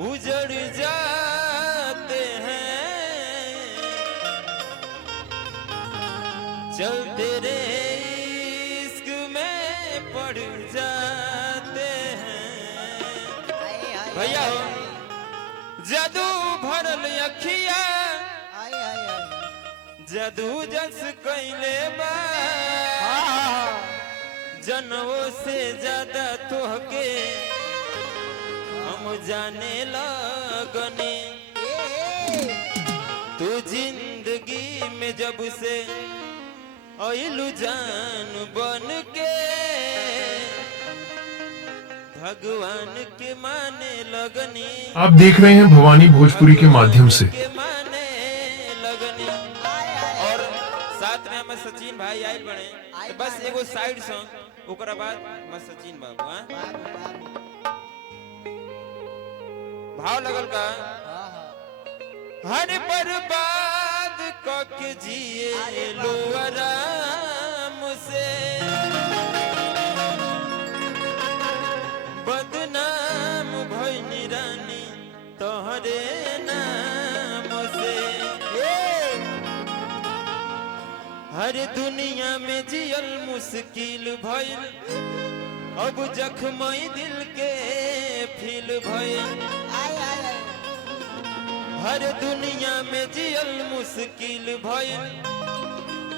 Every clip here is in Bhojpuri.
उजड़ जाते हैं, चल तेरे इश्क में पड़ जाते हैं। भैया हो जादू भरल अखिया, जादू जस कैले बा, जनवों से ज्यादा तोहके हम जाने लगने। तू जिंदगी में जब से आइलू जान बन के, भगवान के माने लगनी। आप देख रहे हैं भवानी भोजपुरी के माध्यम से। माने लगनी। और साथ में हम सचिन भाई आइल बने, बस एगो साइड सॉन्ग ओकरा बाद मैं सचिन बाबू। भाव लगल का हर बर्बाद के जिए लो आराम से, बदनाम भइनी रानी तोहरे नाम से। हर दुनिया में जियल मुश्किल भइल, अब जख्मई दिल के फील भइल। हर दुनिया में जियल मुश्किल भइल,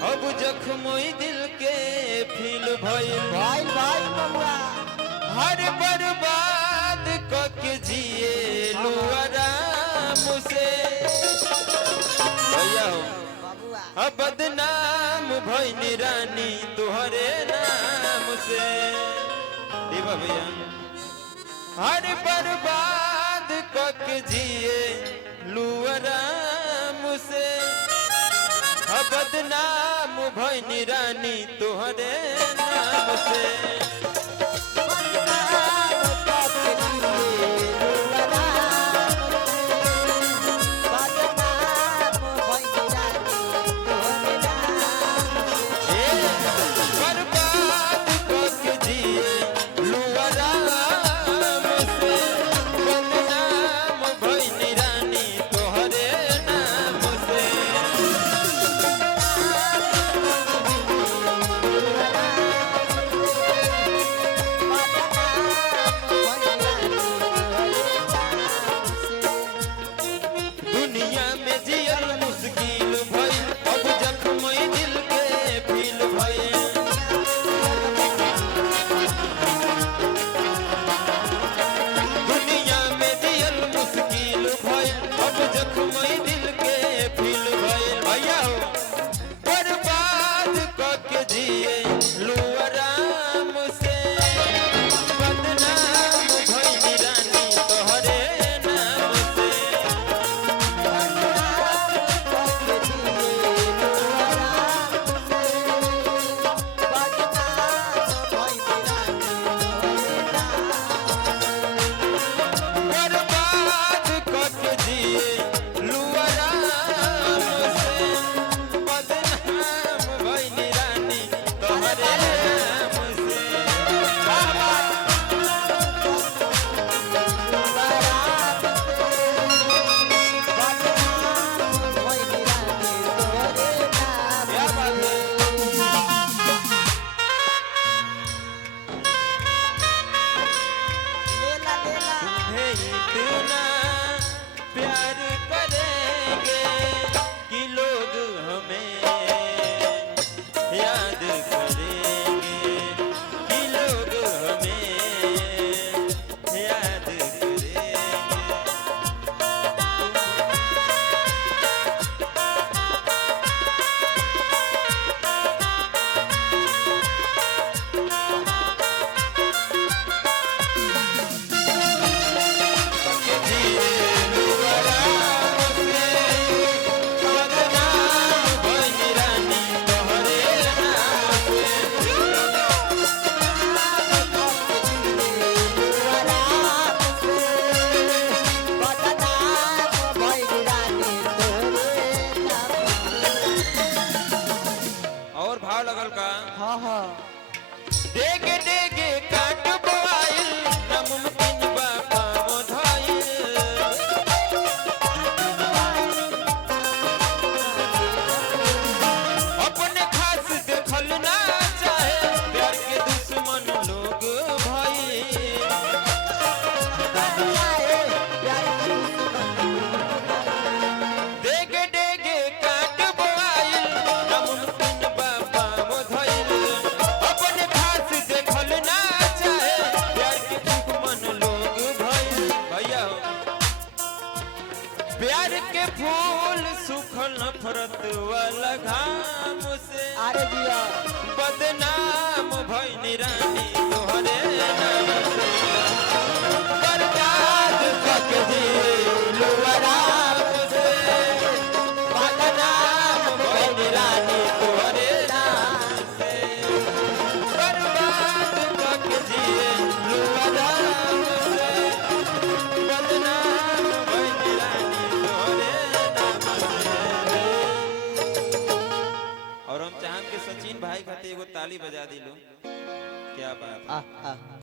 अब जख्मई दिल के फील भइल। हर बर्बाद के जिए लो आराम से। भैया हो अब बदनाम भइनी रानी तुहरे नाम से। देवा भैया हर बर्बाद के जिए लो आराम से, अब बदनाम भइनी रानी तुहरे नाम से। फूल सुखल नफरत वाला घाम से अरे जिया बदनाम भइनी रानी तोहरे नाम से बर्बाद कक दिलु आराम से बदनाम भइनी रानी तोहरे नाम से बर्बाद कक दिलु आराम से बदनाम भइनी रानी तोहरे नाम से। और हम चाहम कि सचिन भाई खातिर एगो ताली बजा दिलो। क्या बात है।